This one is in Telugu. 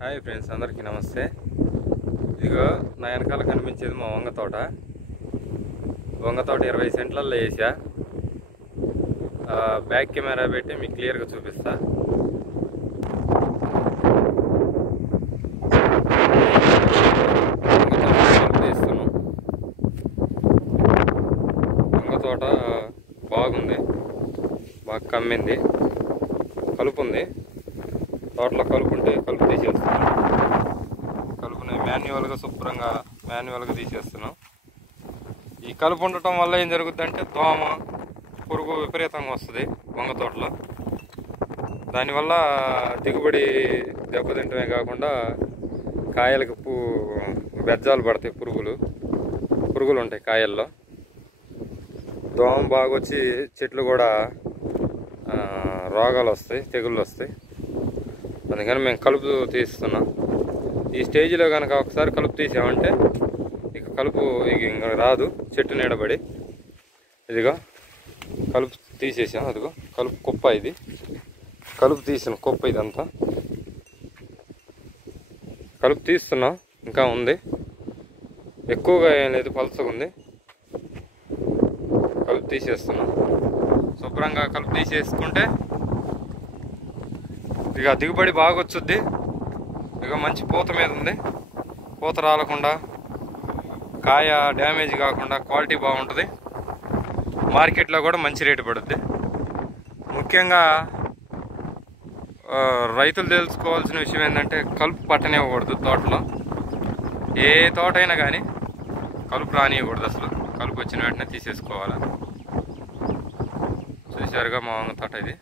హాయ్ ఫ్రెండ్స్, అందరికీ నమస్తే. ఇదిగో నా వెనకాల కనిపించేది మా వంగ తోట. 20 సెంట్లలో వేసా. బ్యాక్ కెమెరా పెట్టి మీకు క్లియర్గా చూపిస్తా. వంగ తోట బాగుంది, బాగా కమ్మింది, కలుపు ఉంది. తోటలో కలుపు ఉంటే కలుపు తీసేస్తున్నాం. కలుపుని మాన్యువల్గా తీసేస్తున్నాం. ఈ కలుపు ఉండటం వల్ల ఏం జరుగుతుందంటే దోమ, పురుగు విపరీతంగా వస్తుంది వంగ తోటలో. దానివల్ల దిగుబడి దెబ్బతింటమే కాకుండా కాయలకు బెజ్జాలు పడతాయి, పురుగులు ఉంటాయి కాయల్లో. దోమ బాగా వచ్చి చెట్లు కూడా రోగాలు వస్తాయి, తెగుళ్ళు వస్తాయి. అందుకని మేము కలుపు తీస్తున్నాం. ఈ స్టేజ్లో కనుక ఒకసారి కలుపు తీసామంటే ఇక కలుపు ఇంకా రాదు, చెట్టు నీడబడి. ఇదిగో కలుపు తీసేసాం. అదిగో కలుపు కుప్ప, ఇది కలుపు తీసిన కుప్ప. ఇదంతా కలుపు తీస్తున్నాం. ఇంకా ఉంది, ఎక్కువగా ఏం లేదు, పలసగా ఉంది. కలుపు తీసేస్తున్నాం. శుభ్రంగా కలుపు తీసేసుకుంటే ఇక దిగుబడి బాగా వచ్చుద్ది. ఇక మంచి పూత మీద ఉంది. పూత రాలకుండా, కాయ డ్యామేజ్ కాకుండా క్వాలిటీ బాగుంటుంది. మార్కెట్లో కూడా మంచి రేటు పడుద్ది. ముఖ్యంగా రైతులు తెలుసుకోవాల్సిన విషయం ఏంటంటే కలుపు పట్టనివ్వకూడదు తోటలో. ఏ తోట అయినా కానీ కలుపు రానివ్వకూడదు అసలు. కలుపు వచ్చిన వెంటనే తీసేసుకోవాలి. చూసారుగా మా వంగ తోట ఇది.